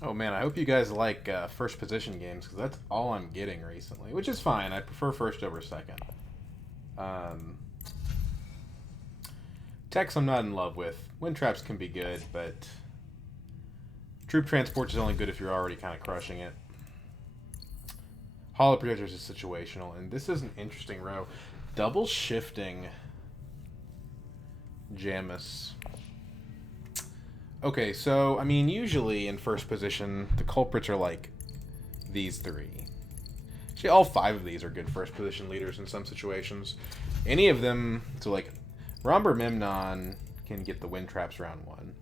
Oh man, I hope you guys like first position games because that's all I'm getting recently, which is fine. I prefer first over second. Um, Techs I'm not in love with. Wind traps can be good, but troop transport is only good if you're already kind of crushing it. Hollow projectors is situational, and this is an interesting row. Double shifting Jamis. Okay, so I mean, usually in first position, the culprits are like these three. Actually, all five of these are good first position leaders in some situations. Any of them, so like Romber Memnon can get the wind traps round one.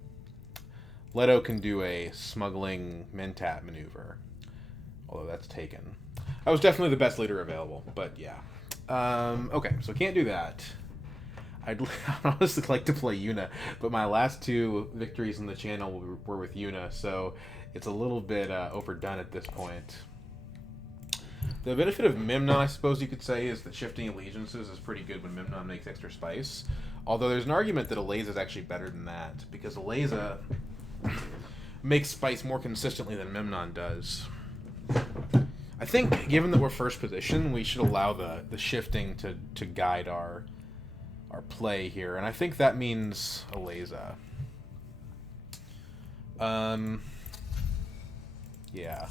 Leto can do a smuggling Mentat maneuver, although that's taken. I was definitely the best leader available, but yeah. Okay, so can't do that. I'd honestly like to play Yuna, but my last two victories in the channel were with Yuna, so it's a little bit overdone at this point. The benefit of Memnon, I suppose you could say, is that shifting allegiances is pretty good when Memnon makes extra spice. Although there's an argument that Ilesa is actually better than that, because Ilesa makes spice more consistently than Memnon does. I think, given that we're first position, we should allow the shifting to guide our play here, and I think that means Ilesa. Yeah.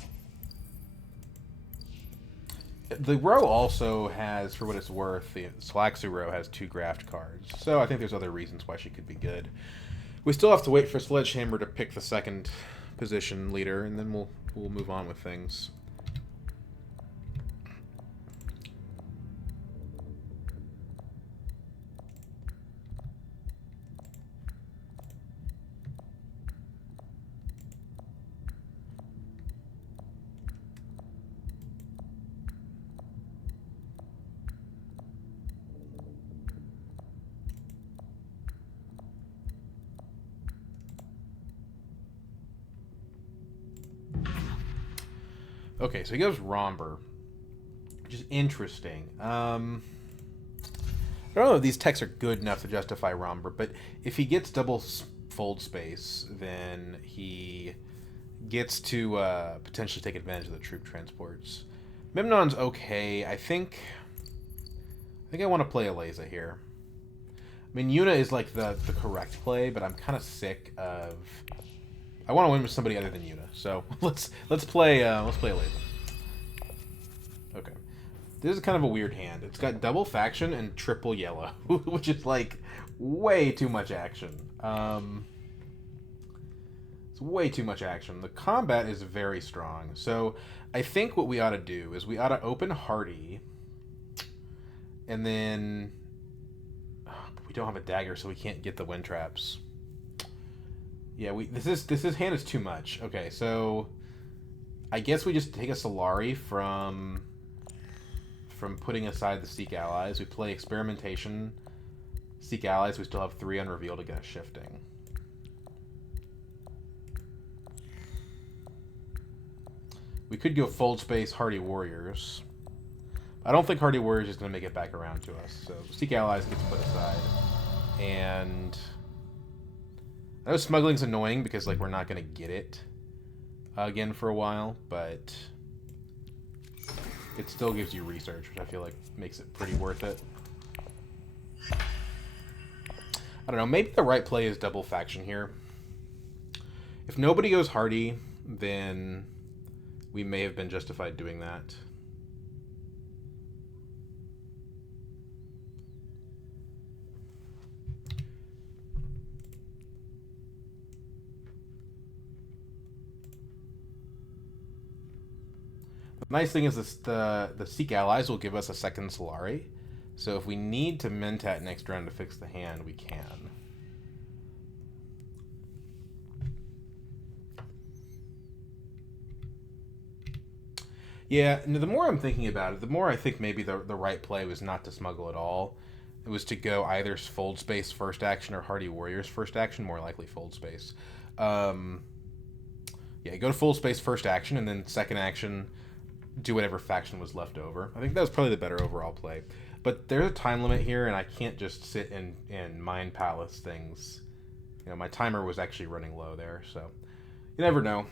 The row also has, for what it's worth, the Slaxu row has 2 graft cards, so I think there's other reasons why she could be good. We still have to wait for Sledgehammer to pick the second position leader, and then we'll move on with things. Okay, so he goes Romber, which is interesting. I don't know if these techs are good enough to justify Romber, but if he gets double fold space, then he gets to potentially take advantage of the troop transports. Memnon's okay. I think I want to play Ilesa here. I mean, Yuna is like the correct play, but I'm kind of sick of. I want to win with somebody other than Yuna, so let's play Ilesa. Okay, this is kind of a weird hand. It's got double faction and triple yellow, which is like way too much action. It's way too much action. The combat is very strong, so I think what we ought to do is we ought to open Hardy, and then we don't have a dagger, so we can't get the wind traps. Yeah, this hand is too much. Okay, so I guess we just take a Solari from putting aside the Seek Allies. We play Experimentation, Seek Allies. We still have 3 unrevealed against Shifting. We could go Fold Space Hardy Warriors. I don't think Hardy Warriors is going to make it back around to us. So Seek Allies gets put aside. And I know smuggling's annoying because like we're not going to get it again for a while, but it still gives you research, which I feel like makes it pretty worth it. I don't know, maybe the right play is double faction here. If nobody goes Hardy, then we may have been justified doing that. The nice thing is this, the Seek Allies will give us a second Solari. So if we need to Mentat next round to fix the hand, we can. Yeah, the more I'm thinking about it, the more I think maybe the right play was not to smuggle at all. It was to go either Fold Space first action or Hardy Warriors first action, more likely Fold Space. Yeah, go to Fold Space first action, and then second action, do whatever faction was left over. I think that was probably the better overall play. But there's a time limit here, and I can't just sit and Mind Palace things. You know, my timer was actually running low there, so you never know.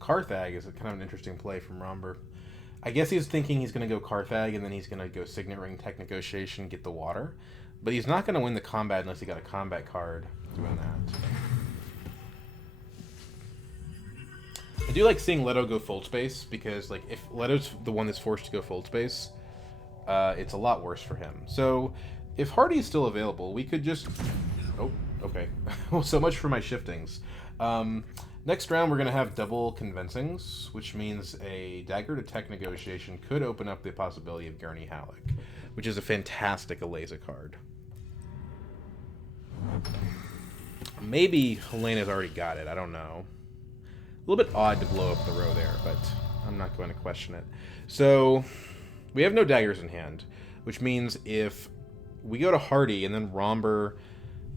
Carthag is kind of an interesting play from Romber. I guess he's thinking he's going to go Carthag, and then he's going to go Signet Ring, Tech Negotiation, get the water. But he's not going to win the combat unless he got a combat card doing that. I do like seeing Leto go Fold Space, because like if Leto's the one that's forced to go Fold Space, it's a lot worse for him. So if Hardy's still available, we could just... Oh, okay. Well, so much for my shiftings. Next round, we're going to have double Convincings, which means a Dagger to Tech Negotiation could open up the possibility of Gurney Halleck, which is a fantastic Ilesa card. Maybe Helena's already got it. I don't know. A little bit odd to blow up the row there, but I'm not going to question it. So we have no daggers in hand, which means if we go to Hardy and then Romber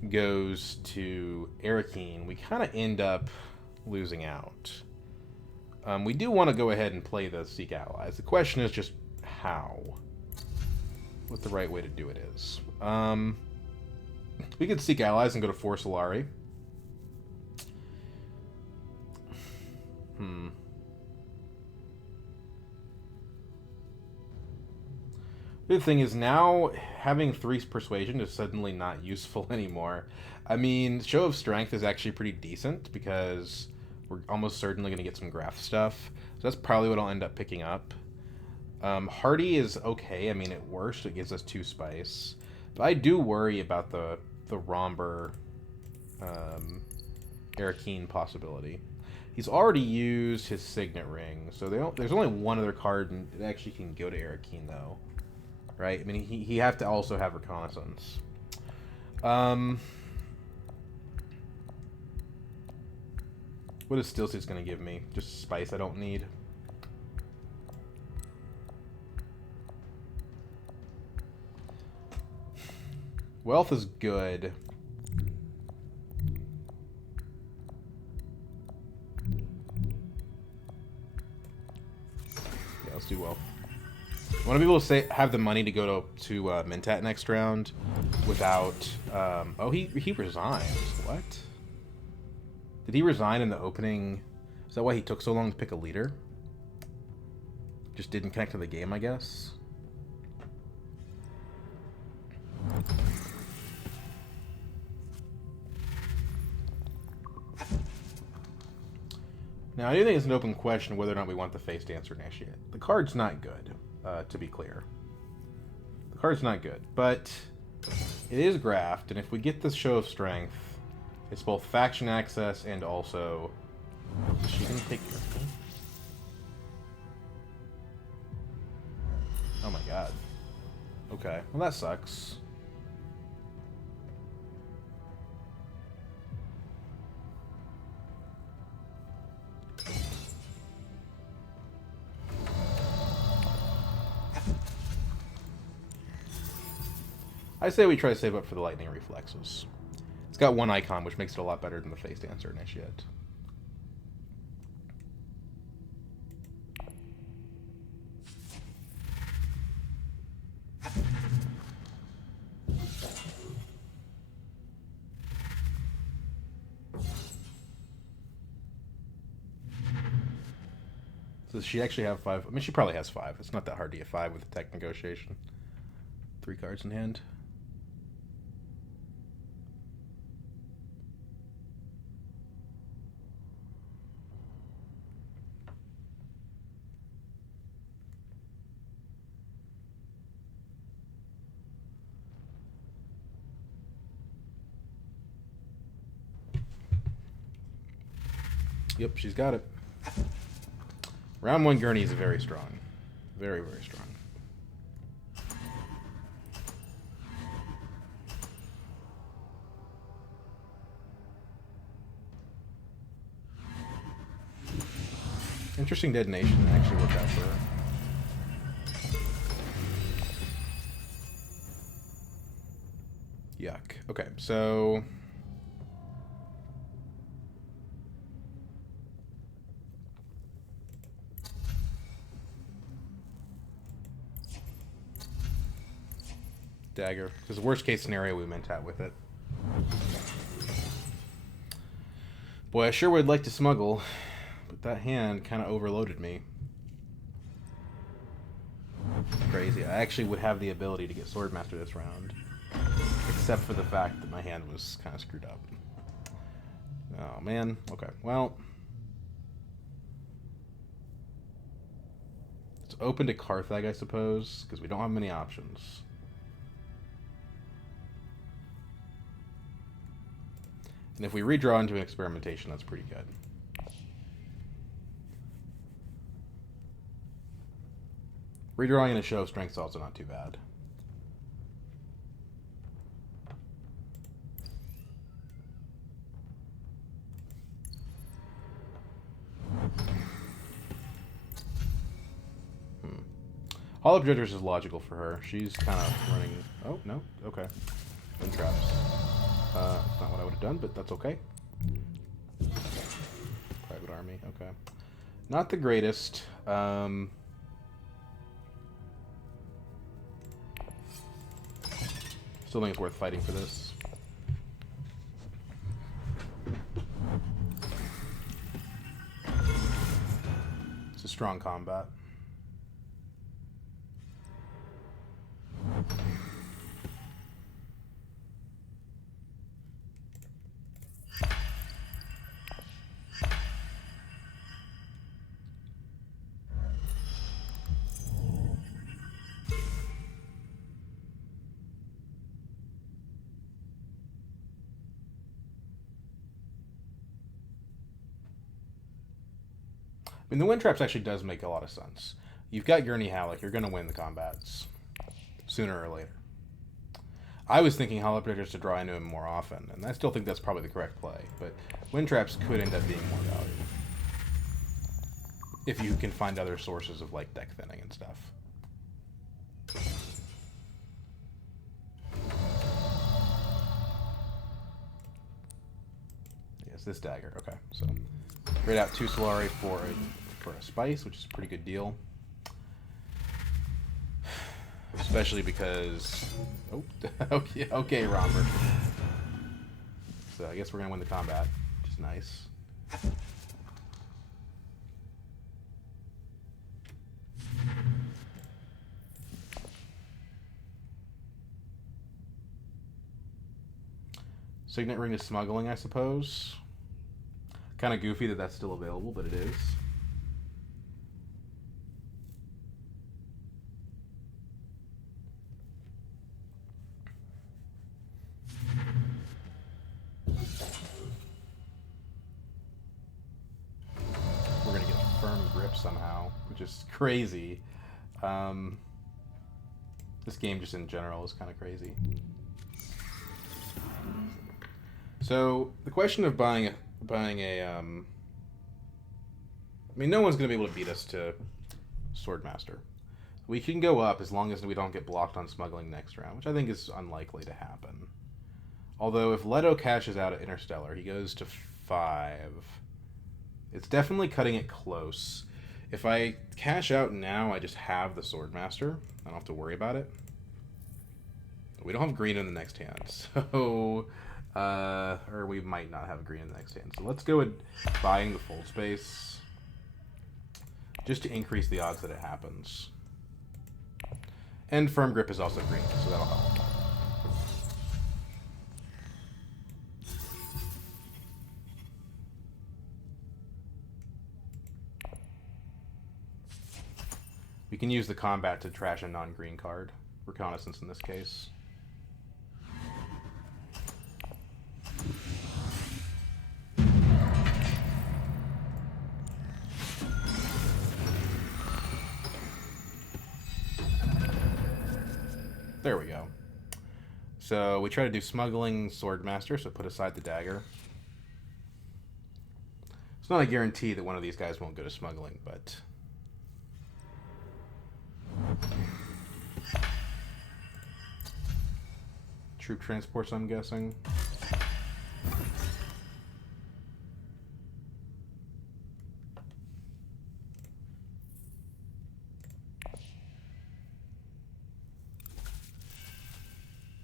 goes to Arakeen, we kind of end up losing out. We do want to go ahead and play the Seek Allies. The question is just how. What the right way to do it is. We could Seek Allies and go to 4 Solari. The thing is, now having 3 Persuasion is suddenly not useful anymore. I mean, Show of Strength is actually pretty decent because we're almost certainly going to get some graph stuff. So that's probably what I'll end up picking up. Hardy is okay. I mean, at worst, it gives us 2 Spice. But I do worry about the Romber Arakeen possibility. He's already used his Signet Ring, so there's only one other card that actually can go to Arakeen, though. Right? I mean, he have to also have Reconnaissance. What is Steel Suit's going to give me? Just Spice I don't need. Wealth is good. Yeah, let's do Wealth. I want to be able to have the money to go to Mentat next round without... oh, he resigned. What? Did he resign in the opening? Is that why he took so long to pick a leader? Just didn't connect to the game, I guess? Now, I do think it's an open question whether or not we want the Face Dancer Initiate. The card's not good, to be clear. The card's not good, but it is graphed, and if we get this Show of Strength, it's both faction access and also... Is she going to take care of me? Oh my god. Okay, well that sucks. I say we try to save up for the Lightning Reflexes. It's got 1 icon, which makes it a lot better than the Face Dancer Initiate. Does she actually have 5? I mean, she probably has 5. It's not that hard to get 5 with the Tech Negotiation. 3 cards in hand. Yep, she's got it. Round 1 Gurney is very strong. Very, very strong. Interesting detonation actually worked out for her. Yuck. Okay, so... Dagger. Because the worst case scenario we meant out with it. Boy, I sure would like to smuggle, But that hand kind of overloaded me. Crazy. I actually would have the ability to get Swordmaster this round. Except for the fact that my hand was kind of screwed up. Oh, man. Okay, well. It's open to Carthag, I suppose, because we don't have many options. And if we redraw into an experimentation, that's pretty good. Redrawing in a show of strength is also not too bad. Hall of Judges is logical for her. She's kind of running... Oh, no. Okay. Wind traps. That's not what I would have done, but that's okay. Private army. Okay. Not the greatest. Still think it's worth fighting for this. It's a strong combat. I mean, the wind traps actually does make a lot of sense. You've got Gurney Halleck. You're going to win the combats sooner or later. I was thinking Hollow Projectors to draw into him more often, and I still think that's probably the correct play. But wind traps could end up being more valuable if you can find other sources of like deck thinning and stuff. Yes, this dagger. Okay, so trade out 2 Solari for a spice, which is a pretty good deal. Especially because... Oh, okay, Romper. So I guess we're going to win the combat, which is nice. Signet Ring is smuggling, I suppose. Kind of goofy that that's still available, but it is. We're going to get a firm grip somehow, which is crazy. This game just in general is kind of crazy. So the question of buying a I mean, no one's going to be able to beat us to Swordmaster. We can go up as long as we don't get blocked on smuggling next round, which I think is unlikely to happen. Although if Leto cashes out at Interstellar, he goes to 5. It's definitely cutting it close. If I cash out now, I just have the Swordmaster. I don't have to worry about it. We don't have green in the next hand, so... or we might not have green in the next hand. So let's go with buying the Fold Space. Just to increase the odds that it happens. And Firm Grip is also green, so that'll help. We can use the combat to trash a non-green card. Reconnaissance in this case. There we go. So we try to do smuggling Swordmaster, so put aside the dagger. It's not a guarantee that one of these guys won't go to smuggling, but... Troop transports, I'm guessing.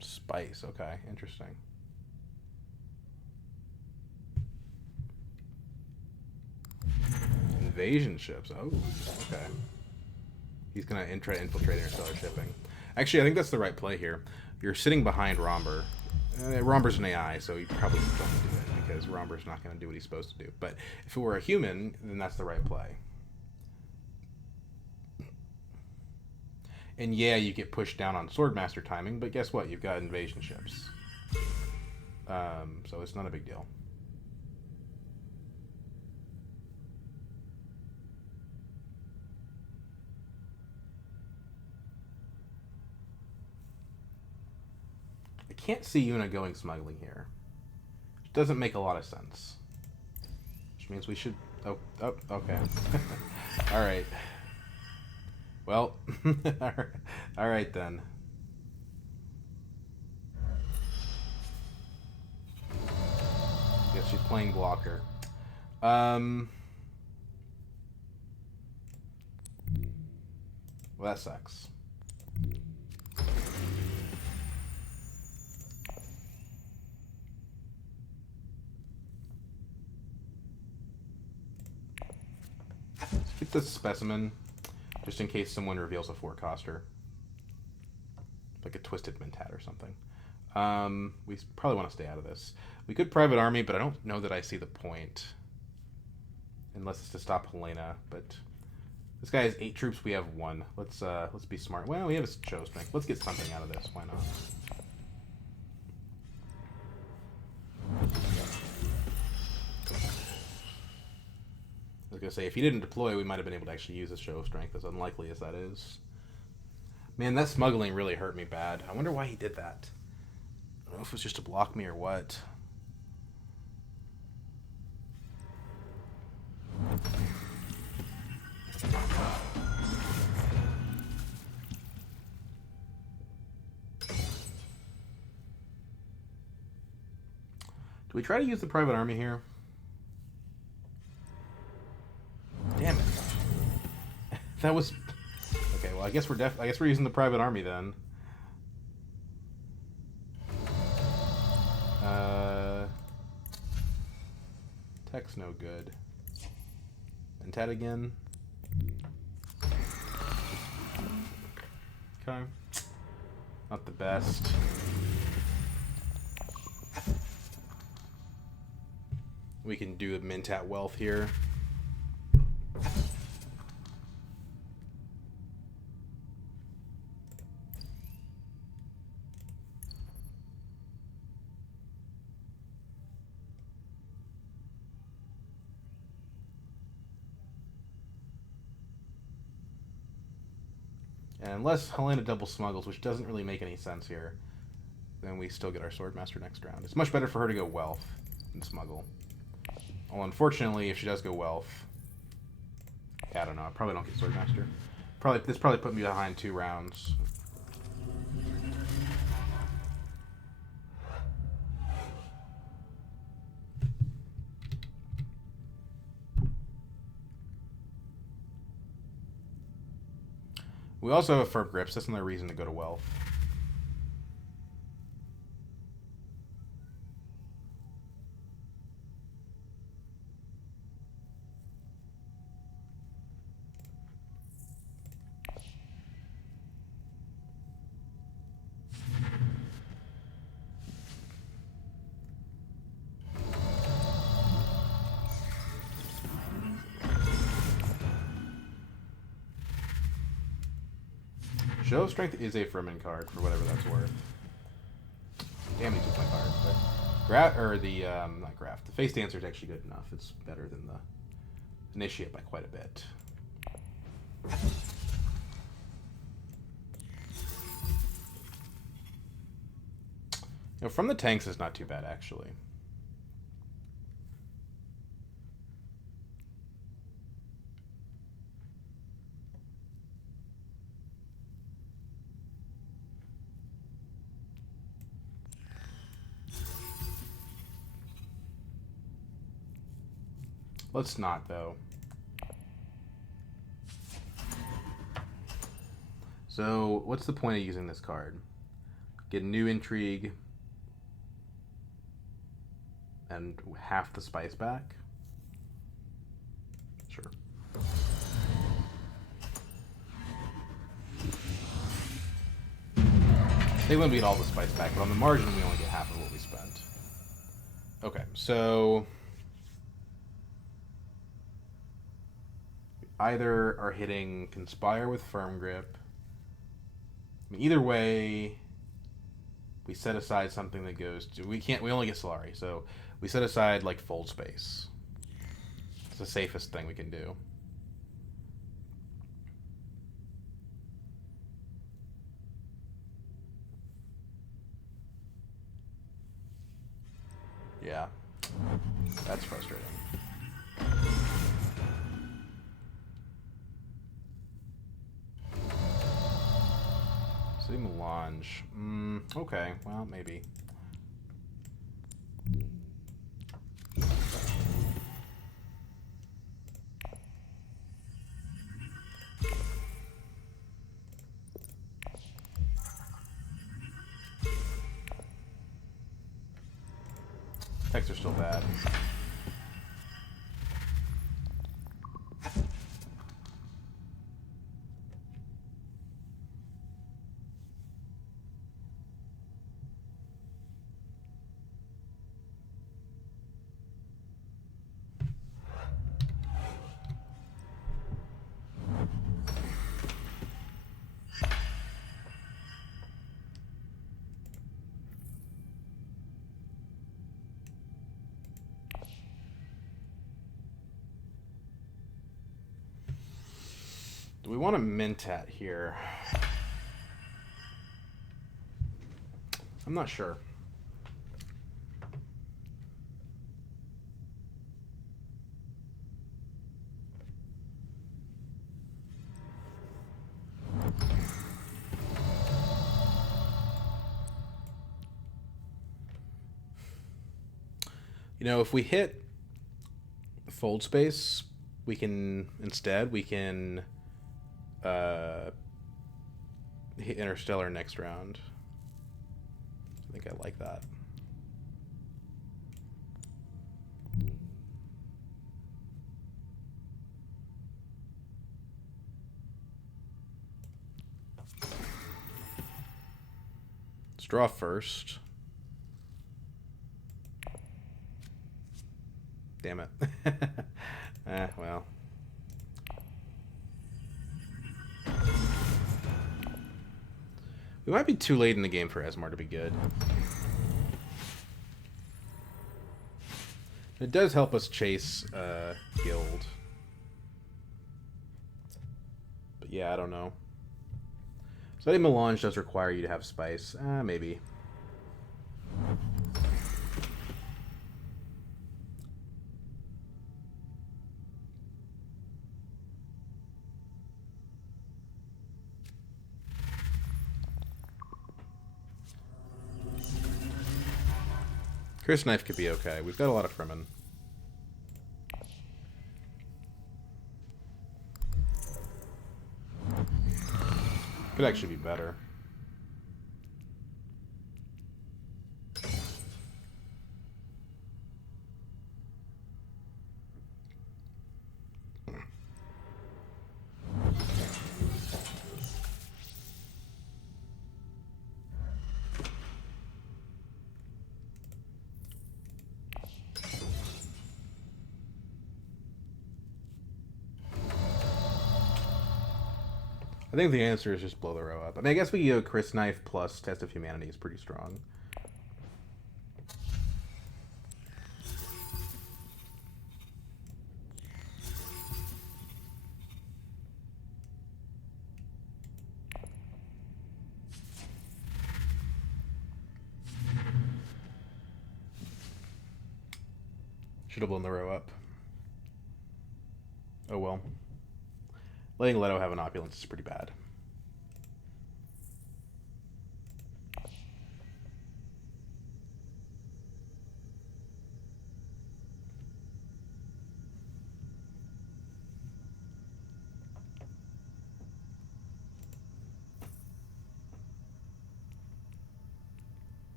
Spice, okay, interesting. invasion ships. Oh, okay. He's gonna try to infiltrate interstellar shipping. Actually, I think that's the right play here. You're sitting behind Romber. Romber's an AI, so you probably don't do it because Romber's not going to do what he's supposed to do. But if it were a human, then that's the right play. And yeah, you get pushed down on Swordmaster timing, but guess what? You've got invasion ships. So it's not a big deal. I can't see Yuna going smuggling here. Which doesn't make a lot of sense. Which means we should... Oh, okay. Alright. Well, alright then. Guess she's playing blocker. Well, that sucks. Let's keep this specimen, just in case someone reveals a four-coster. Like a Twisted Mentat or something. We probably want to stay out of this. We could Private Army, but I don't know that I see the point. Unless it's to stop Helena, but... This guy has 8 troops, we have 1. Let's be smart. Well, we have a show strength. Let's get something out of this. Why not? I was gonna say, if he didn't deploy, we might have been able to actually use his show of strength, as unlikely as that is. Man, that smuggling really hurt me bad. I wonder why he did that. I don't know if it was just to block me or what. Do we try to use the private army here? Damn it. That was... Okay, well, I guess we're using the private army then. Tech's no good. And Ted again. Okay. Not the best. We can do a Mentat Wealth here. And unless Helena double smuggles, which doesn't really make any sense here, then we still get our Swordmaster next round. It's much better for her to go Wealth than smuggle. Well, unfortunately, if she does go Wealth... Yeah, I don't know. I probably don't get Swordmaster. This probably put me behind 2 rounds. We also have a firm grip, so that's another reason to go to Wealth. Show of Strength is a Fremen card for whatever that's worth. Damn, he took my card. But not Graph. The Face Dancer is actually good enough. It's better than the Initiate by quite a bit. You know, from the tanks is not too bad, actually. Let's not, though. So, what's the point of using this card? Get new intrigue and half the spice back? Sure. They wouldn't get all the spice back, but on the margin, we only get half of what we spent. Okay, so either are hitting Conspire with Firm Grip. I mean, either way, we set aside something that goes to... We only get Solari, so we set aside, like, Fold Space. It's the safest thing we can do. Yeah. That's frustrating. City Melange. Okay, well, maybe. Texts are still bad. Do we want a Mentat here? I'm not sure. You know, if we hit Fold Space, we can hit Interstellar next round. I think I like that. Let's draw first. Damn it. Well. We might be too late in the game for Esmar to be good. It does help us chase Guild. But yeah, I don't know. Studying Melange does require you to have spice. Maybe. Chris Knife could be okay. We've got a lot of Fremen. Could actually be better. I think the answer is just blow the row up. I mean, I guess we go Chris Knife plus Test of Humanity is pretty strong. Should have blown the row up. Oh well. Letting Leto have an opulence is pretty bad.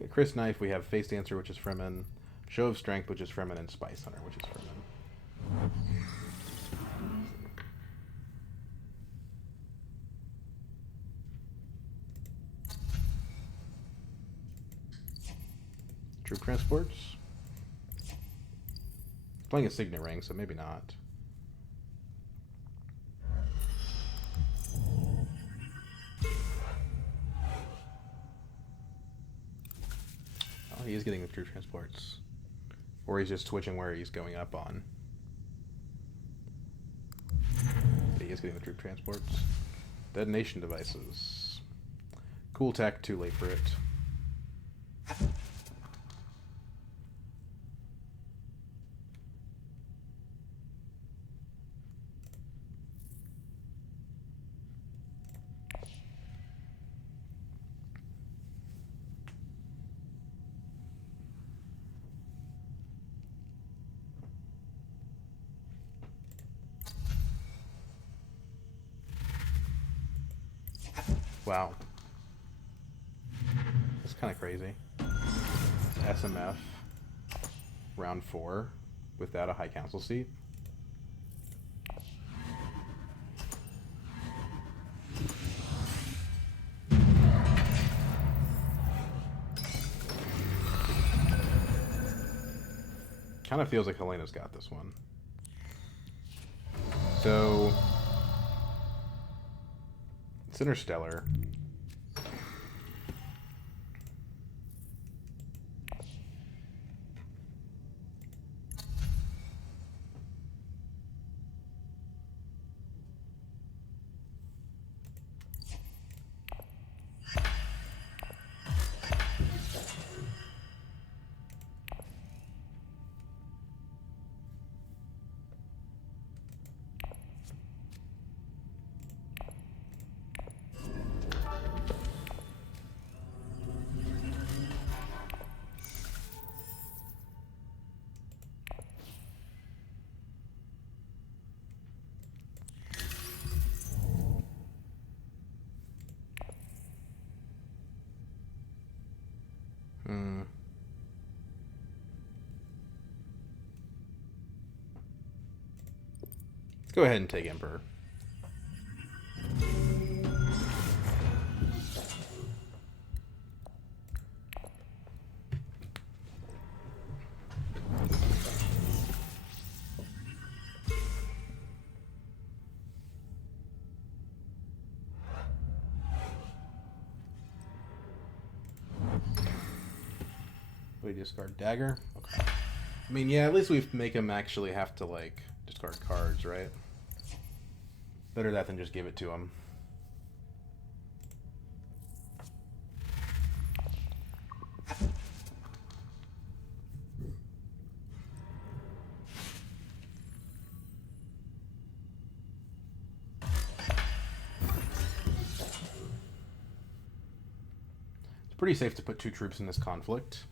Okay, Chris Knife, we have Face Dancer, which is Fremen, Show of Strength, which is Fremen, and Spice Hunter, which is Fremen. Troop transports. Playing a Signet Ring, so maybe not. Oh, he is getting the troop transports. Or he's just switching where he's going up on. He is getting the troop transports. Detonation devices. Cool tech, too late for it. Wow. That's kind of crazy. SMF. Round 4. Without a high council seat. Kind of feels like Helena's got this one. So... it's Interstellar. Let's go ahead and take Emperor. We discard Dagger? Okay. I mean, yeah, at least we make him actually have to, like, discard cards, right? Better that than just give it to him. It's pretty safe to put 2 troops in this conflict.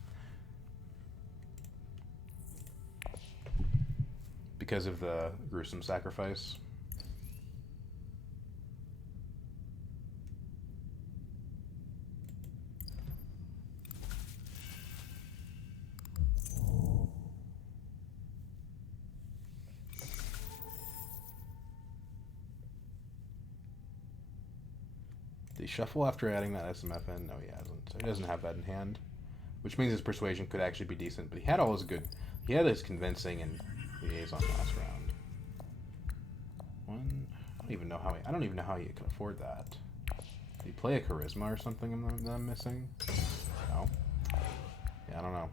Because of the gruesome sacrifice. Did he shuffle after adding that SMF in? No, he hasn't. So he doesn't have that in hand. Which means his persuasion could actually be decent, but he had all his good... he had his convincing and liaison last round. I don't even know how he can afford that. Did he play a charisma or something that I'm missing? No. Yeah, I don't know.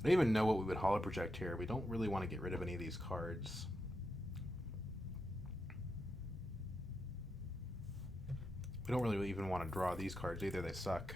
I don't even know what we would holo project here. We don't really want to get rid of any of these cards. We don't really even want to draw these cards either. They suck.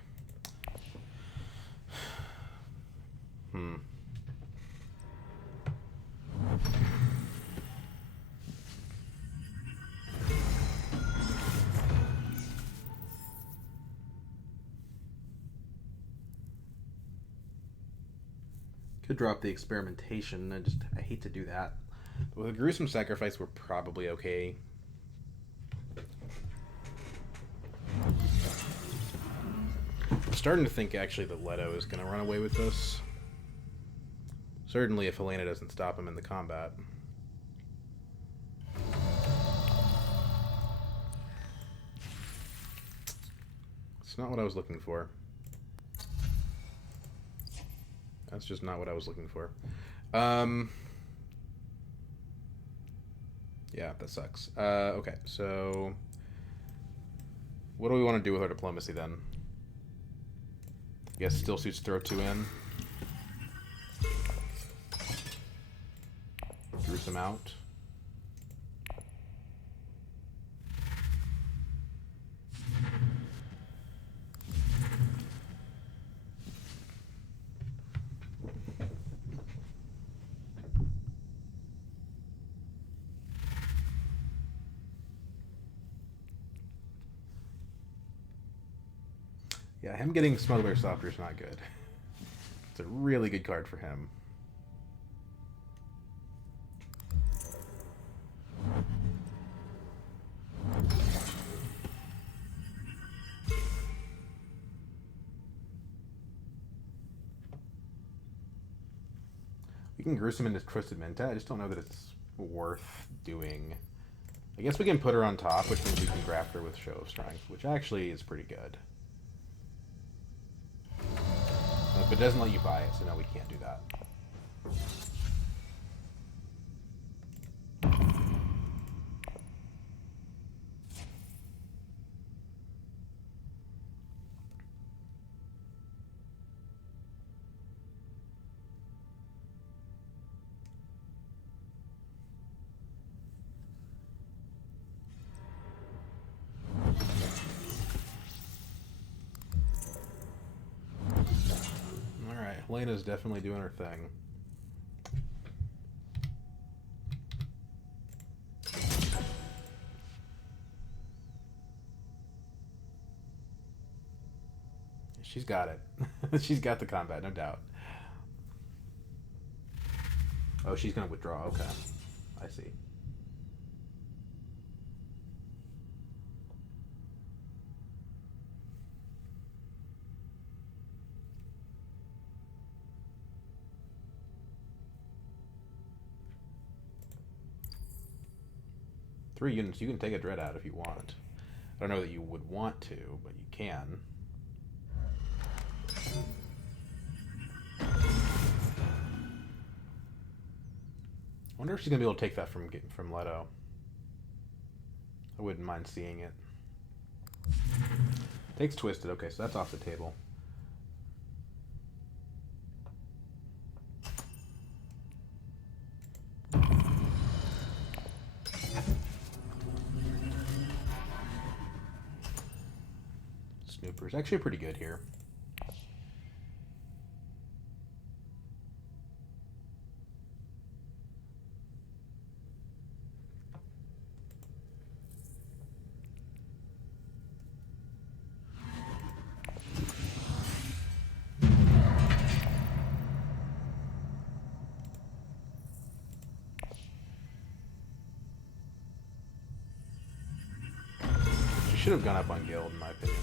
Could drop the experimentation. I hate to do that. But with a gruesome sacrifice, we're probably okay. I'm starting to think actually that Leto is going to run away with this. Certainly if Helena doesn't stop him in the combat. It's not what I was looking for. That's just not what I was looking for. Yeah, that sucks. Okay, so what do we want to do with our diplomacy then? I guess still suits throw 2 in. Gruesome out. Yeah, him getting Smuggler Softer is not good. It's a really good card for him. We can gruesome into Twisted Minta. I just don't know that it's worth doing. I guess we can put her on top, which means we can graft her with Show of Strength, which actually is pretty good. But it doesn't let you buy it, so no, we can't do that. Helena's definitely doing her thing. She's got it. She's got the combat, no doubt. Oh, she's going to withdraw. Okay. I see. Three units. You can take a Dread out if you want. I don't know that you would want to, but you can. I wonder if she's gonna be able to take that from Leto. I wouldn't mind seeing it. Takes Twisted. Okay, so that's off the table. Snooper's actually pretty good here. Should have gone up on Guild, in my opinion.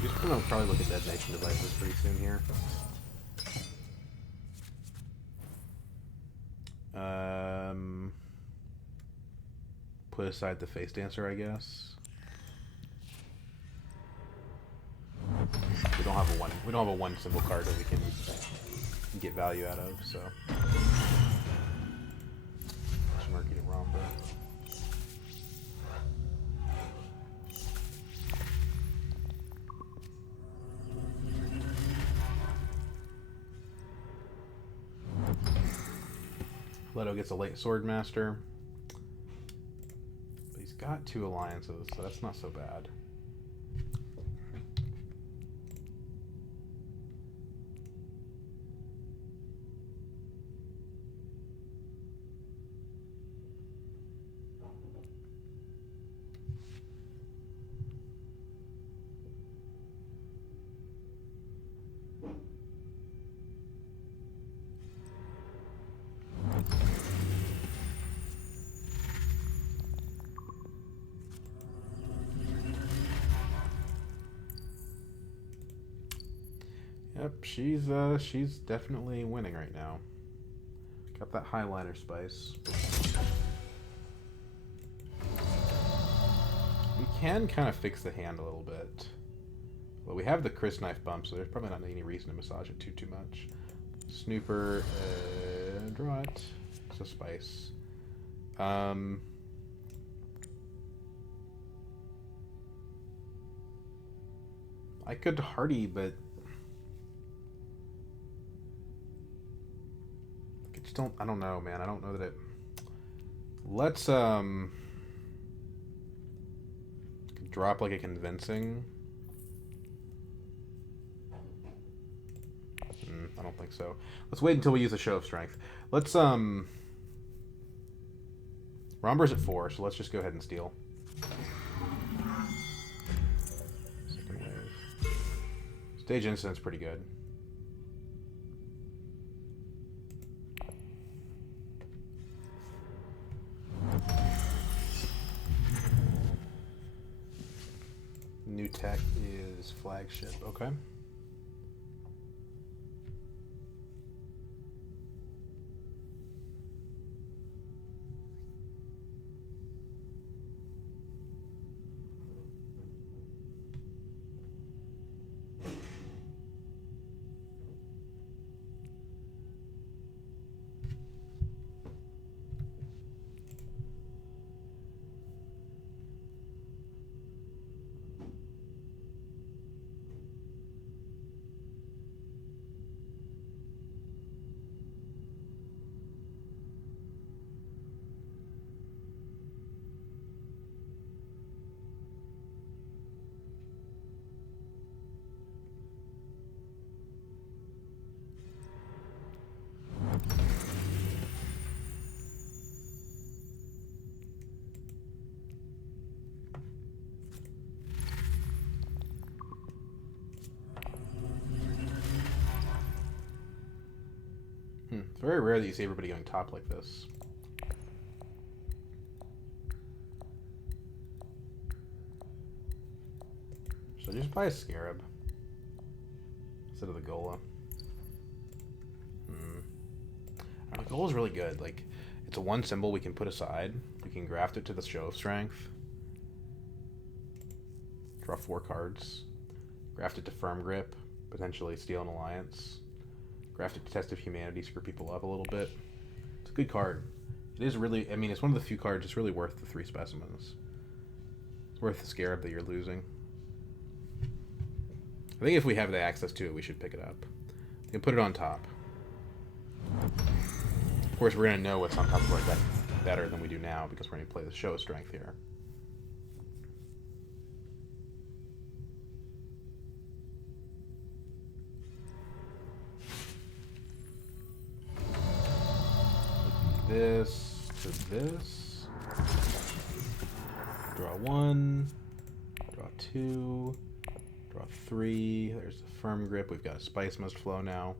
She's gonna probably look at Detonation Devices pretty soon here. Put aside the Face Dancer, I guess. We don't have a one symbol card that we can get value out of, so. Murky to Romba. Leto gets a late Swordmaster. But he's got 2 alliances, so that's not so bad. Yep, she's definitely winning right now. Got that highliner spice. We can kind of fix the hand a little bit. Well, we have the Chris knife bump, so there's probably not any reason to massage it too much. Snooper, draw it. It's a spice. I could hardy, but I just don't. I don't know, man. I don't know that it. Let's drop like a convincing. I don't think so. Let's wait until we use a show of strength. Let's Romber's at 4, so let's just go ahead and steal. Second wave. Stage incident's pretty good. New tech is flagship. Okay. It's very rare that you see everybody going top like this. So just buy a Scarab instead of the Gola. The Gola is really good. Like, it's a 1 symbol we can put aside. We can graft it to the Show of Strength. Draw 4 cards. Graft it to Firm Grip. Potentially steal an alliance. Graft it to Test of Humanity, screw people up a little bit. It's a good card. It is really, I mean, it's one of the few cards that's really worth the 3 specimens. It's worth the Scarab that you're losing. I think if we have the access to it, we should pick it up. We can put it on top. Of course, we're going to know what's on top of our deck better than we do now because we're going to play the Show of Strength here. This to this. Draw 1. Draw 2. Draw 3. There's the Firm Grip. We've got a Spice Must Flow now,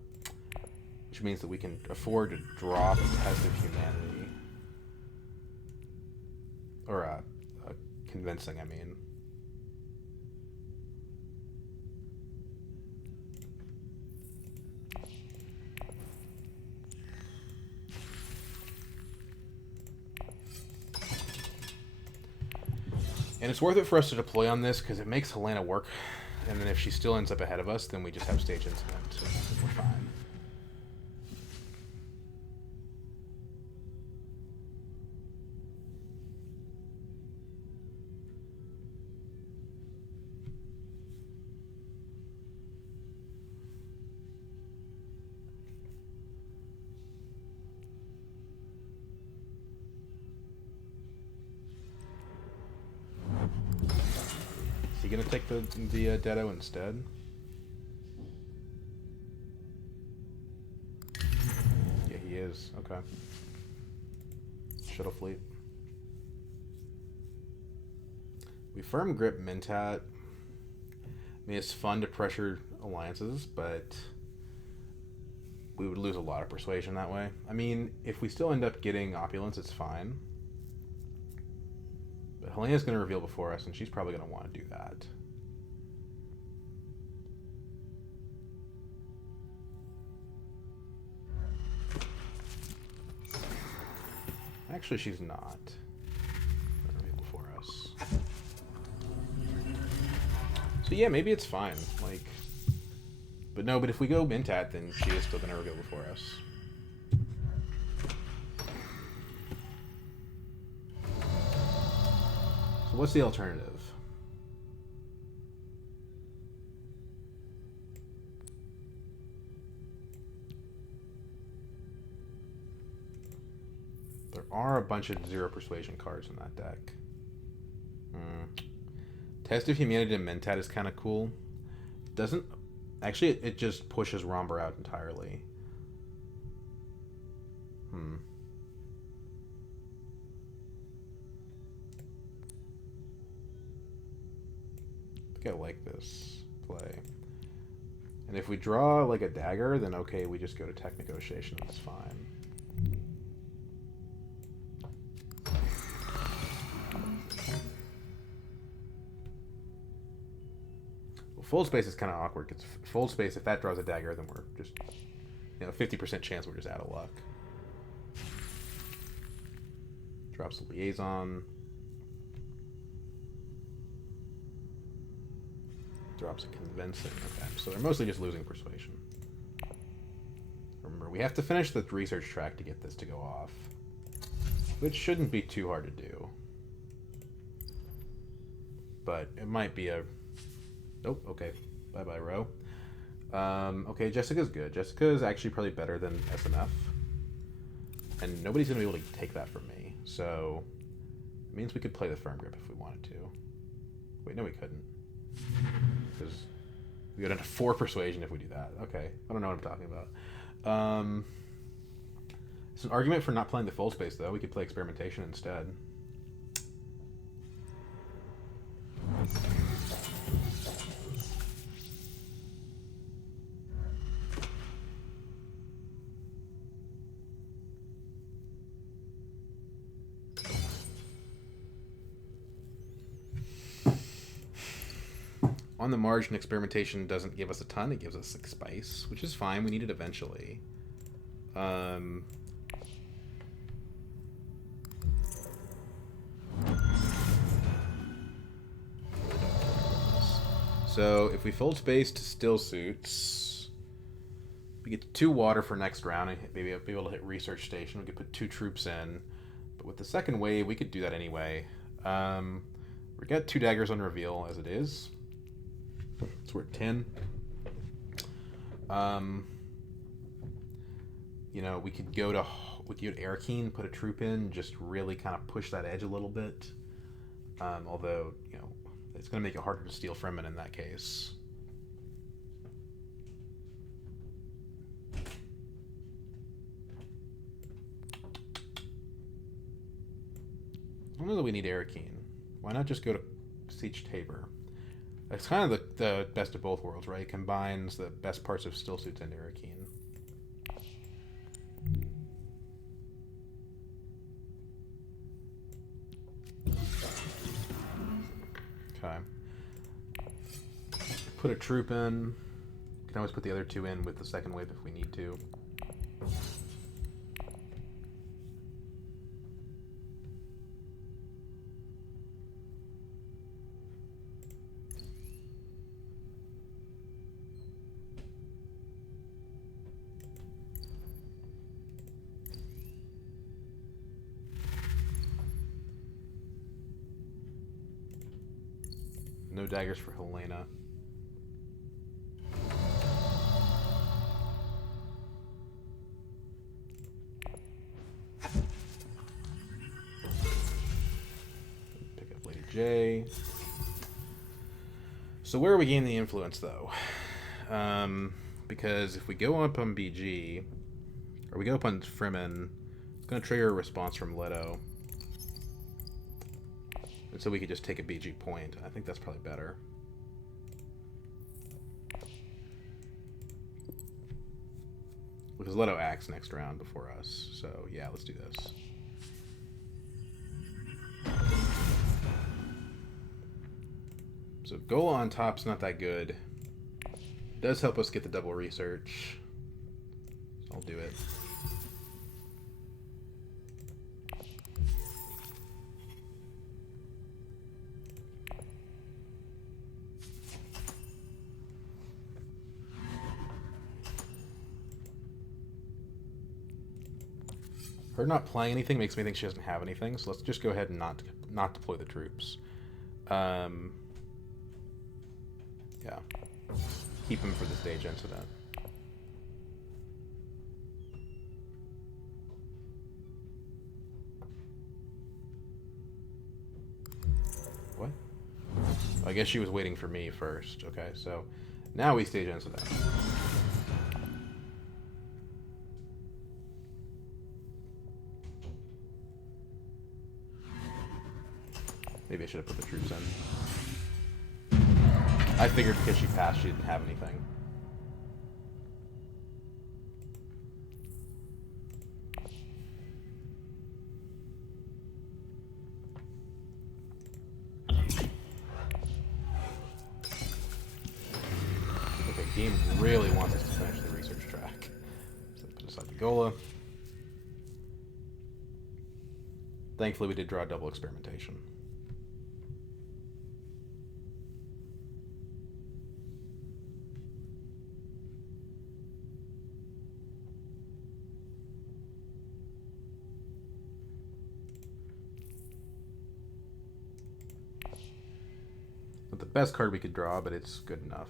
which means that we can afford to drop a Test of Humanity. Or a Convincing, I mean. And it's worth it for us to deploy on this because it makes Helena work. And then if she still ends up ahead of us, then we just have stage incident. So we're fine. Is he gonna take the Deado instead? Yeah, he is. Okay. Shuttle Fleet. We Firm Grip Mentat. I mean, it's fun to pressure alliances, but we would lose a lot of persuasion that way. I mean, if we still end up getting Opulence, it's fine. But Helena's going to reveal before us, and she's probably going to want to do that. Actually, she's not. Before us. So yeah, maybe it's fine. Like, but no. But if we go Mintat, then she is still gonna go before us. So what's the alternative? There are a bunch of 0 persuasion cards in that deck. Test of Humanity to Mentat is kind of cool. Doesn't... Actually, it just pushes Romber out entirely. I think I like this play. And if we draw like a dagger, then okay, we just go to tech negotiation. That's fine. Full space is kind of awkward because full space, if that draws a dagger, then we're just, 50% chance we're just out of luck. Drops a liaison. Drops a convincing. Okay, so they're mostly just losing persuasion. Remember, we have to finish the research track to get this to go off, which shouldn't be too hard to do. But it might be a... Nope, okay. Bye-bye, Ro. Okay, Jessica's good. Jessica is actually probably better than SMF. And nobody's going to be able to take that from me. So, it means we could play the Firm Grip if we wanted to. Wait, no we couldn't. Because we go down to 4 persuasion if we do that. Okay, I don't know what I'm talking about. It's an argument for not playing the full space, though. We could play experimentation instead. On the margin, experimentation doesn't give us a ton. It gives us 6 spice, which is fine. We need it eventually. So if we fold space to still suits, we get 2 water for next round and maybe be able to hit research station. We could put 2 troops in, but with the second wave, we could do that anyway. We got 2 daggers on reveal as it is. So we're at 10. We could go to Arakeen, put a troop in, just really kind of push that edge a little bit. Although, it's going to make it harder to steal Fremen in that case. I don't know that we need Arakeen. Why not just go to Siege Tabor? It's kind of the best of both worlds, right? It combines the best parts of Still Suits and Arakeen. Okay. Put a troop in. Can always put the other 2 in with the second wave if we need to. No daggers for Helena. Pick up Lady J. So where are we gaining the influence, though? Because if we go up on BG, or we go up on Fremen, it's going to trigger a response from Leto. And so we could just take a BG point. I think that's probably better. Because Leto acts next round before us. So yeah, let's do this. So Gola on top's not that good. It does help us get the double research. So I'll do it. Her not playing anything makes me think she doesn't have anything, so let's just go ahead and not deploy the troops. Yeah. Keep him for the stage incident. What? I guess she was waiting for me first. Okay, so now we stage incident. Maybe I should have put the troops in. I figured because she passed, she didn't have anything. Okay, game really wants us to finish the research track. So put aside the Gola. Thankfully, we did draw a double experimentation. Not the best card we could draw, but it's good enough.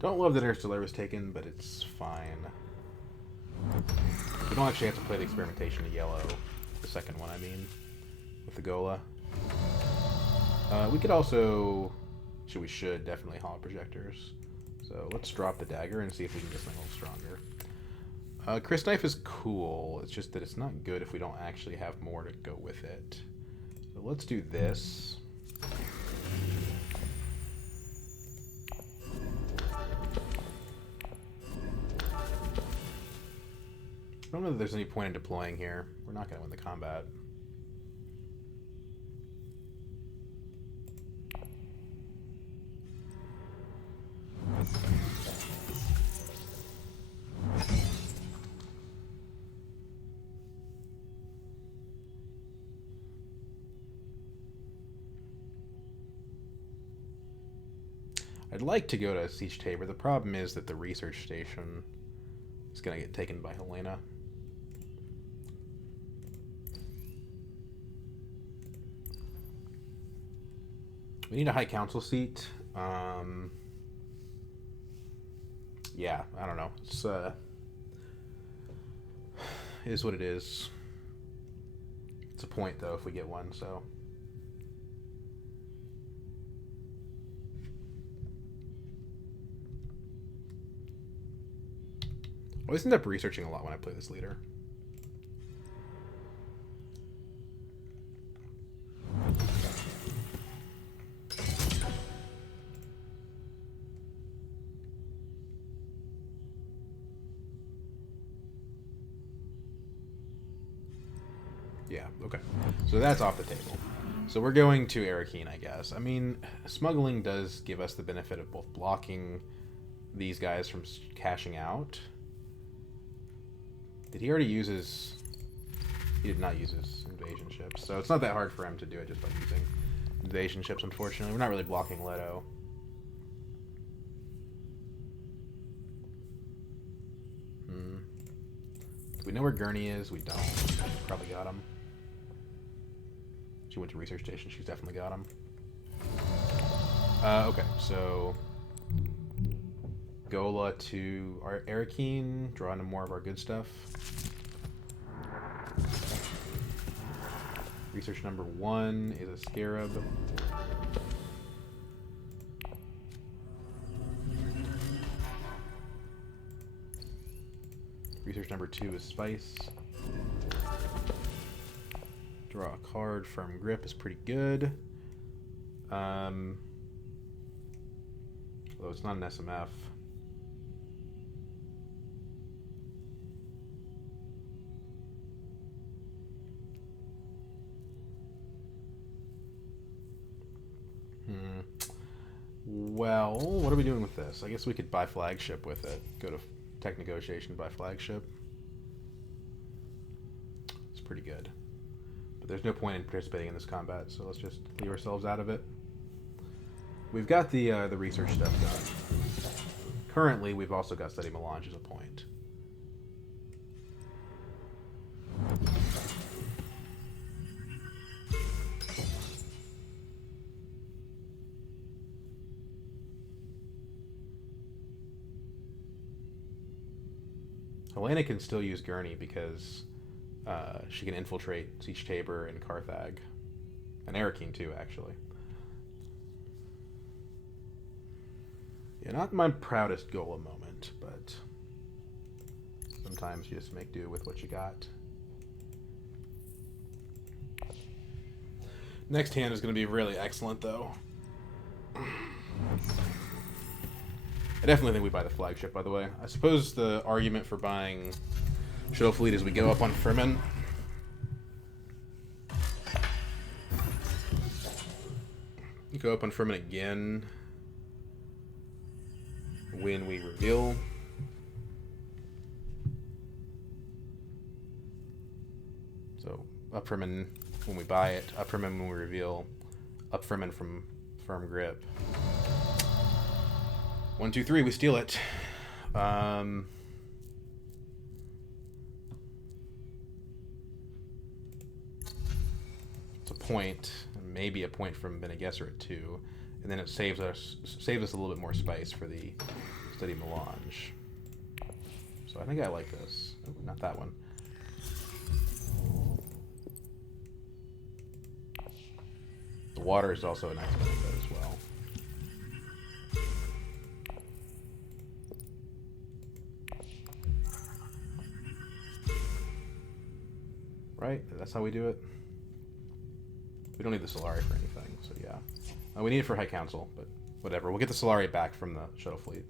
Don't love that Interstellar was taken, but it's fine. We don't actually have to play the experimentation to yellow. The second one, I mean. With the Gola. We could also... We should definitely hollow projectors. So let's drop the dagger and see if we can get something a little stronger. Chris Knife is cool. It's just that it's not good if we don't actually have more to go with it. So let's do this. I don't know that there's any point in deploying here. We're not going to win the combat. I'd like to go to Siege Tabor. The problem is that the research station is going to get taken by Helena. We need a high council seat. Yeah, I don't know. It's it is what it is. It's a point though if we get one, so. I always end up researching a lot when I play this leader. Yeah, okay. So that's off the table. So we're going to Arakeen, I guess. I mean, smuggling does give us the benefit of both blocking these guys from cashing out. Did he already use his... He did not use his invasion ships. So it's not that hard for him to do it just by using invasion ships, unfortunately. We're not really blocking Leto. Do we know where Gurney is? We don't. Probably got him. She went to research station. She's definitely got him. Okay, so... Gola to our Arakeen, draw into more of our good stuff. Research number 1 is a Scarab. Research number 2 is Spice. Draw a card. Firm Grip is pretty good. Although it's not an SMF. Well, what are we doing with this? I guess we could buy flagship with it. Go to tech negotiation, buy flagship. It's pretty good. But there's no point in participating in this combat, so let's just leave ourselves out of it. We've got the research stuff done. Currently, we've also got study melange as a point. Helena can still use Gurney because she can infiltrate Siege Tabor and Carthag. And Arakeen too, actually. Yeah, not my proudest Golem moment, but sometimes you just make do with what you got. Next hand is going to be really excellent, though. I definitely think we buy the flagship, by the way. I suppose the argument for buying Shuttle Fleet is we go up on Furman. You go up on Furman again when we reveal. So, up Furman when we buy it, up Furman when we reveal, up Furman from Firm Grip. 1, 2, 3, we steal it. It's a point, maybe a point from Bene Gesserit at 2, and then it saves us a little bit more spice for the study melange. So I think I like this. Oh, not that one. The water is also a nice benefit as well. Right? That's how we do it. We don't need the Solari for anything, so yeah. We need it for High Council, but whatever. We'll get the Solari back from the Shuttle Fleet.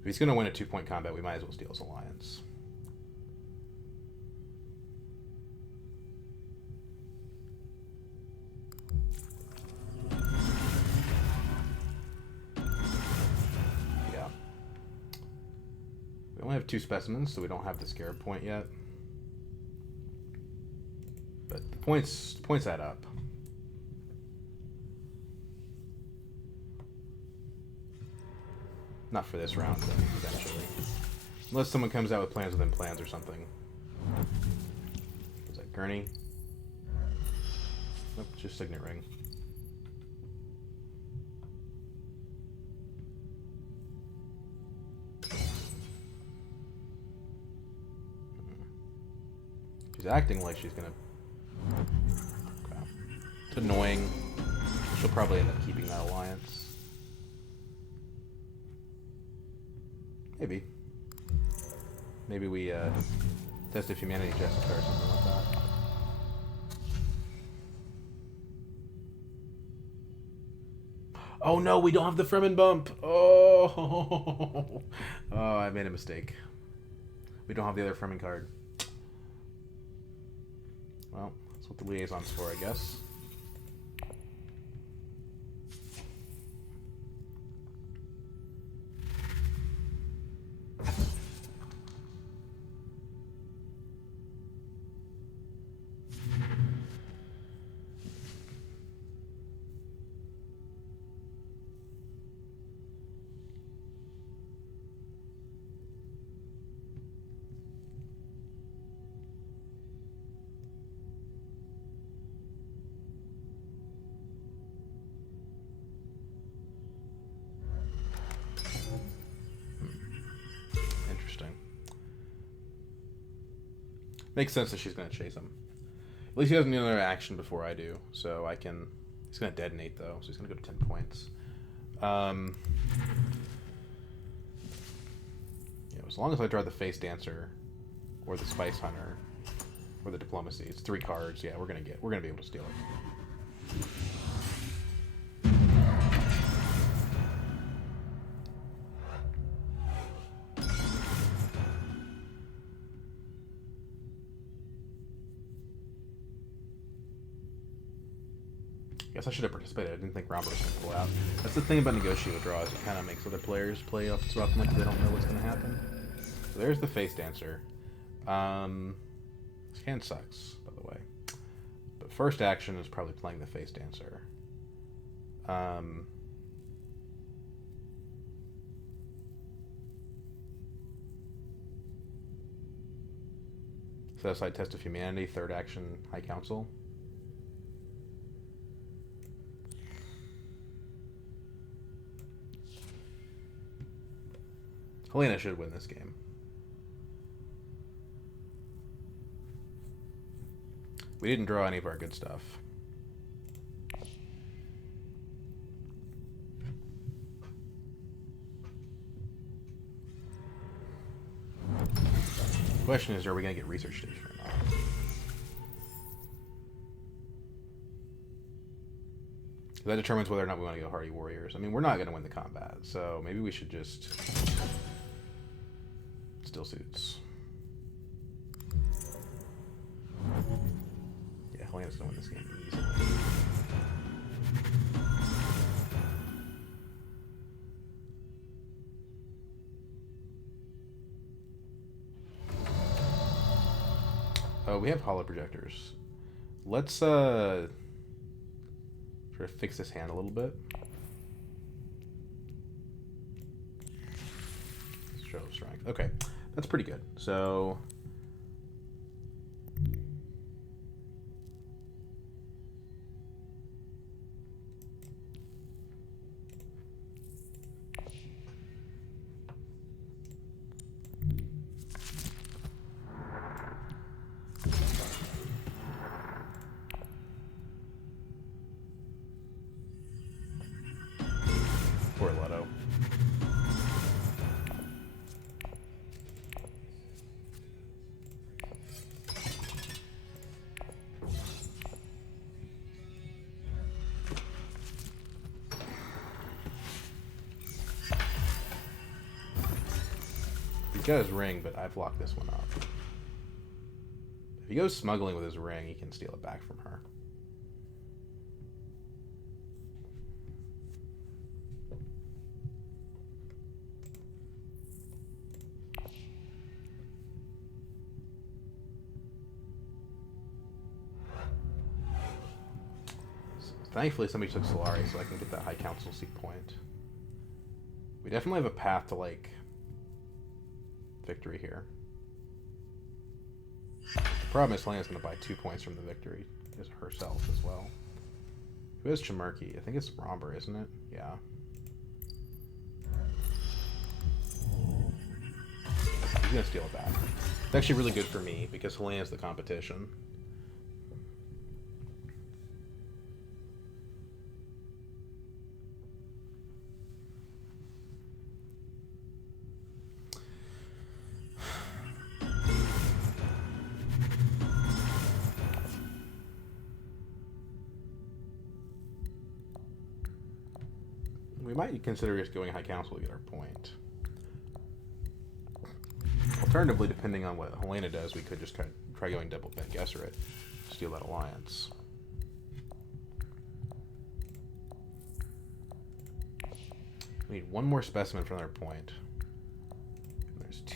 If he's going to win a 2-point combat, we might as well steal his alliance. We only have 2 specimens, so we don't have the Scarab point yet. But the points add up. Not for this round, but eventually. Unless someone comes out with plans within plans or something. Is that Gurney? Nope, just Signet Ring. She's acting like she's gonna... Okay. It's annoying. She'll probably end up keeping that alliance. Maybe. Maybe we test if humanity Jessica or something like that. Oh no, we don't have the Fremen bump! Oh! Oh, I made a mistake. We don't have the other Fremen card. Well, that's what the liaison's for, I guess. Makes sense that she's going to chase him. At least he doesn't need another action before I do, so I can... He's going to detonate, though, so he's going to go to 10 points. Yeah, as long as I draw the Face Dancer, or the Spice Hunter, or the Diplomacy, it's 3 cards. Yeah, we're going to be able to steal it. Guess I should have participated. I didn't think Romber was going to pull out. That's the thing about negotiate withdrawals. It kind of makes other players play up so often like they don't know what's going to happen. So there's the Face Dancer. This hand sucks, by the way. But first action is probably playing the Face Dancer. Set aside Test of Humanity. Third action, High Council. Helena should win this game. We didn't draw any of our good stuff. The question is, are we going to get Research Station or not? That determines whether or not we want to go Hardy Warriors. I mean, we're not going to win the combat, so maybe we should just... Still suits. Yeah, Helena's gonna win this game easily. Oh, we have hollow projectors. Let's try to fix this hand a little bit. Show strength. Okay. That's pretty good. So poor Leto. He's got his ring, but I've locked this one up. If he goes smuggling with his ring, he can steal it back from her. Thankfully, somebody took Solari, so I can get that High Council seat point. We definitely have a path to, like, victory here. The problem is Helena's going to buy 2 points from the victory herself as well. Who has Chimerki? I think it's Romber, isn't it? Yeah. He's going to steal it back. It's actually really good for me because Helena's the competition. We might consider just going High Council to get our point. Alternatively, depending on what Helena does, we could just try going double Ben Gesserit, steal that alliance. We need one more specimen for another point.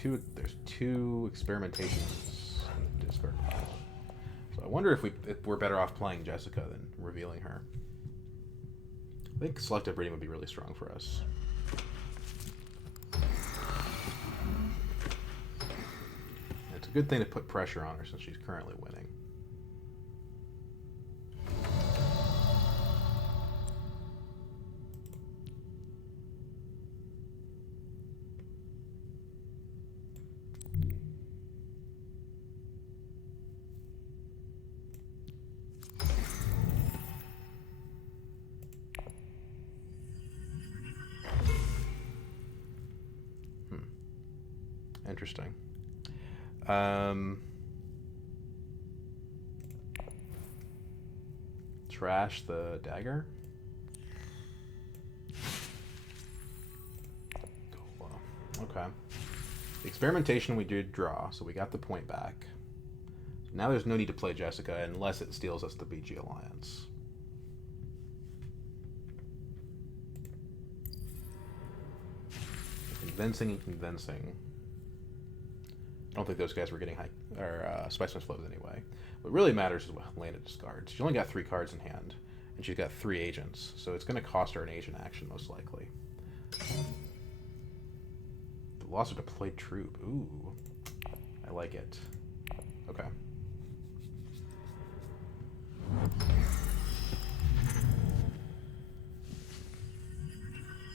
There's two experimentations in the discard pile. So I wonder if we're better off playing Jessica than revealing her. I think selective breeding would be really strong for us. It's a good thing to put pressure on her since she's currently winning. Interesting. Trash the dagger. Cool. Okay. The experimentation we did draw, so we got the point back. Now there's no need to play Jessica unless it steals us the BG Alliance. convincing and convincing. I don't think those guys were getting high or Spiceman's flows anyway. What really matters is what Helena discards. She only got 3 cards in hand, and she's got 3 agents, so it's going to cost her an agent action most likely. The loss of deployed troop. Ooh, I like it. Okay.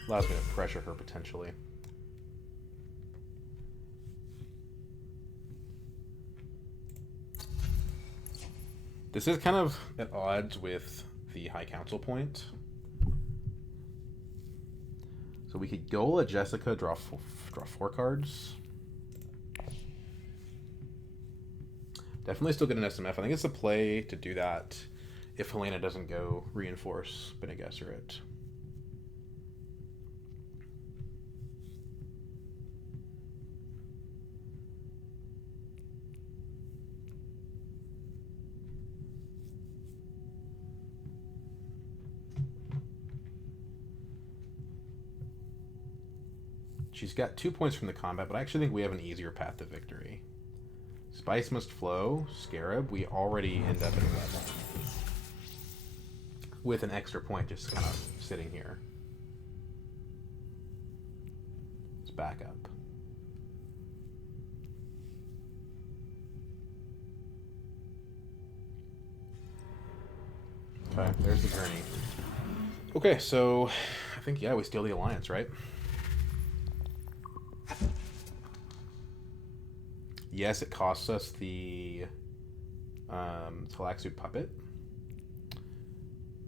Allows me to pressure her potentially. This is kind of at odds with the High Council point. So we could Gola Jessica, draw 4 cards. Definitely still get an SMF. I think it's a play to do that if Helena doesn't go reinforce Bene Gesserit. She's got 2 points from the combat, but I actually think we have an easier path to victory. Spice must flow, Scarab. We already end up in red with an extra point just kind of sitting here. Let's back up. Okay, there's the journey. Okay, so I think, yeah, we steal the alliance, right? Yes, it costs us the Talaxu puppet.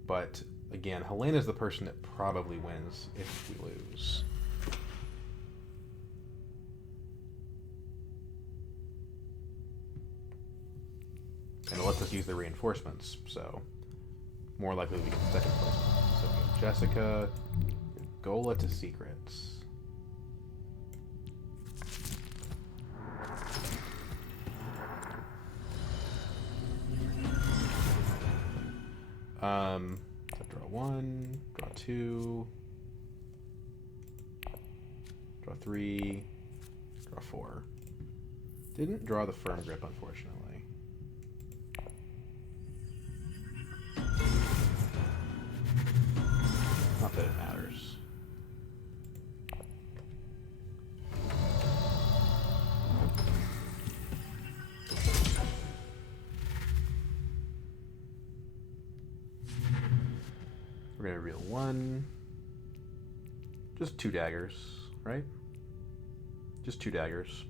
But, again, Helena's the person that probably wins if we lose. And it lets us use the reinforcements, so more likely we get the second place. So we have Jessica, Gola to Secrets. So draw 1, draw 2, draw 3, draw 4. Didn't draw the firm grip, unfortunately. Not that it matters. We're going to reveal 1. Just 2 daggers, right? Just 2 daggers.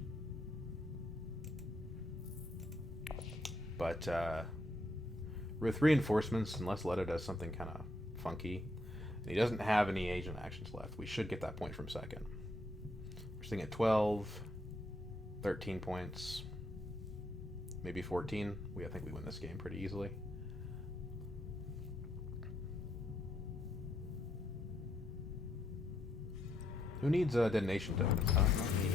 But with reinforcements, unless Letta does something kind of funky, and he doesn't have any agent actions left, we should get that point from second. We're sitting at 12, 13 points, maybe 14. I think we win this game pretty easily. Who needs detonation tokens? Not me.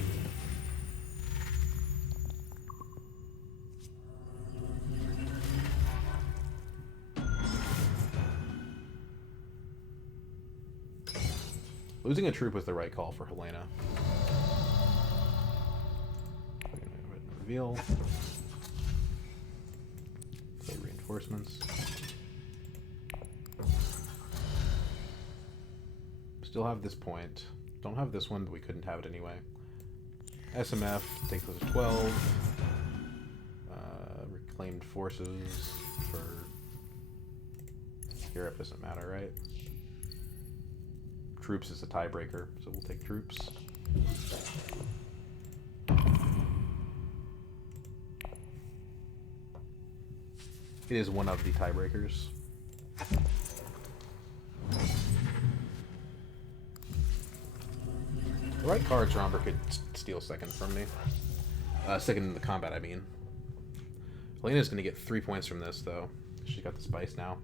Losing a troop was the right call for Helena. We're gonna go ahead and reveal. Play reinforcements. Still have this point. Don't have this one, but we couldn't have it anyway. SMF takes us to 12. Reclaimed forces for Europe doesn't matter, right? Troops is a tiebreaker, so we'll take troops. It is one of the tiebreakers. The right cards, Romber could steal second from me. Second in the combat, I mean. Helena's going to get 3 points from this, though. She's got the spice now.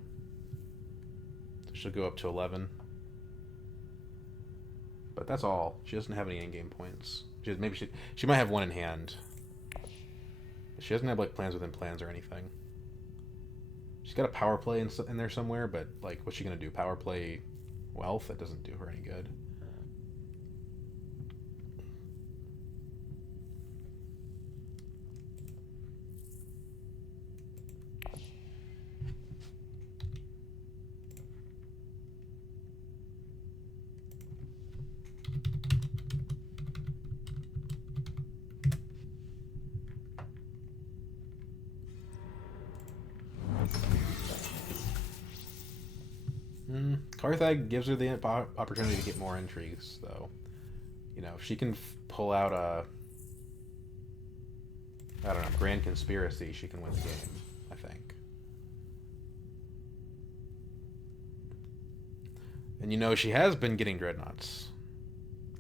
So she'll go up to 11. But that's all. She doesn't have any in-game points. She might have 1 in hand. She doesn't have like plans within plans or anything. She's got a power play in there somewhere, but like, what's she going to do? Power play wealth? That doesn't do her any good. Carthag gives her the opportunity to get more intrigues, though. You know, if she can pull out a, I don't know, grand conspiracy, she can win the game, I think. And you know, she has been getting dreadnoughts.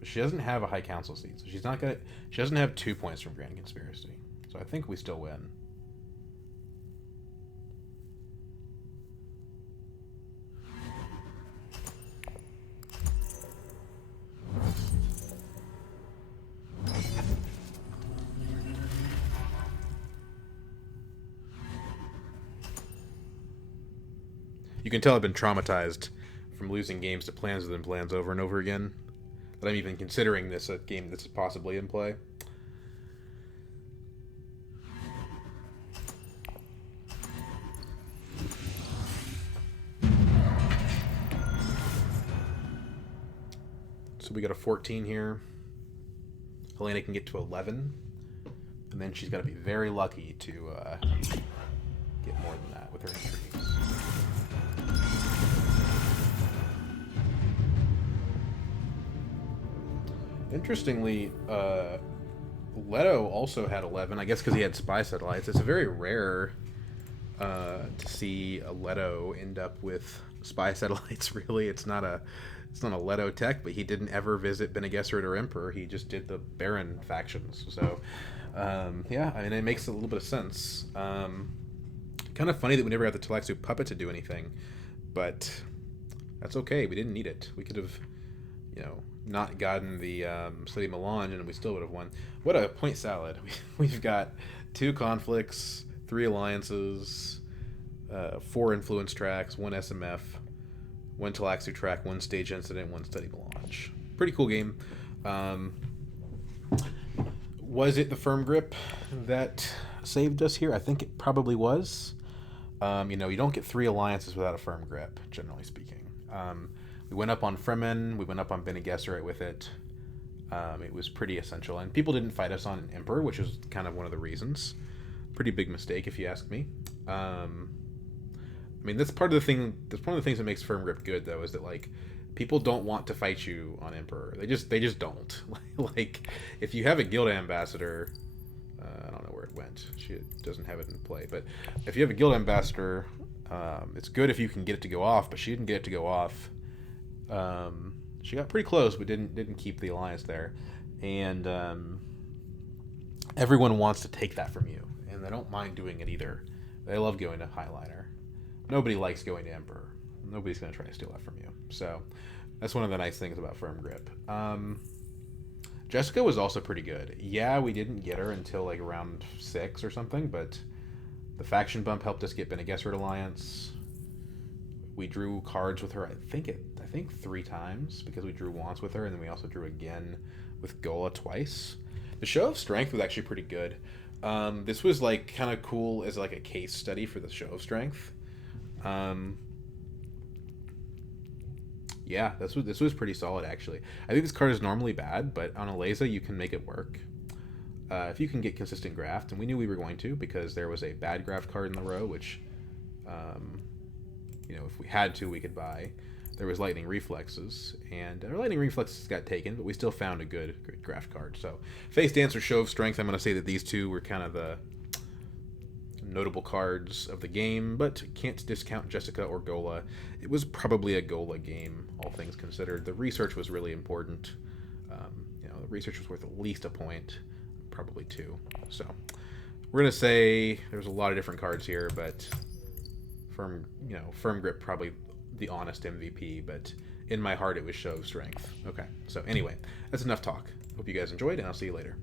But she doesn't have a high council seat, so she's not gonna. She doesn't have 2 points from grand conspiracy. So I think we still win. You can tell I've been traumatized from losing games to plans within plans over and over again. That I'm even considering this a game that's possibly in play. So we got a 14 here. Helena can get to 11. And then she's got to be very lucky to get more than that with her intrigues. Interestingly, Leto also had 11, I guess because he had spy satellites. It's very rare to see a Leto end up with spy satellites, really. It's not a Leto tech, but he didn't ever visit Bene Gesserit or Emperor. He just did the Baron factions. So, yeah, I mean, it makes a little bit of sense. Kind of funny that we never got the Talaxu puppet to do anything, but that's okay. We didn't need it. We could have, you know, not gotten the City Melange, and we still would have won. What a point salad. We've got 2 conflicts, 3 alliances, 4 influence tracks, 1 SMF, 1 Talaxu track, 1 stage incident, 1 study melange. Pretty cool game. Was it the firm grip that saved us here? I think it probably was. You know, you don't get 3 alliances without a firm grip, generally speaking. We went up on Fremen, we went up on Bene Gesserit with it. It was pretty essential, and people didn't fight us on Emperor, which was kind of one of the reasons. Pretty big mistake, if you ask me. I mean, that's part of the thing. That's one of the things that makes firm grip good, though, is that like people don't want to fight you on Emperor. They just don't. Like, if you have a guild ambassador, I don't know where it went. She doesn't have it in play, but if you have a guild ambassador, it's good if you can get it to go off. But she didn't get it to go off. She got pretty close, but didn't keep the alliance there, and everyone wants to take that from you, and they don't mind doing it either. They love going to Highliner. Nobody likes going to Emperor. Nobody's going to try to steal that from you. So that's one of the nice things about firm grip. Jessica was also pretty good. Yeah, we didn't get her until like round 6 or something, but the faction bump helped us get Bene Gesserit alliance. We drew cards with her, I think 3 times, because we drew once with her, and then we also drew again with Gola twice. The show of strength was actually pretty good. This was like kind of cool as like a case study for the show of strength. Yeah, this was pretty solid, actually. I think this card is normally bad, but on Ilesa you can make it work. If you can get consistent graft, and we knew we were going to, because there was a bad graft card in the row, which, you know, if we had to, we could buy. There was Lightning Reflexes, and our Lightning Reflexes got taken, but we still found a good graft card. So, Face Dance or Show of Strength, I'm going to say that these 2 were kind of the notable cards of the game, but can't discount Jessica or Gola. It was probably a Gola game, all things considered. The research was really important. You know, the research was worth at least a point, probably 2. So, we're going to say there's a lot of different cards here, but Firm Grip probably the honest MVP, but in my heart it was Show of Strength. Okay, so anyway, that's enough talk. Hope you guys enjoyed, and I'll see you later.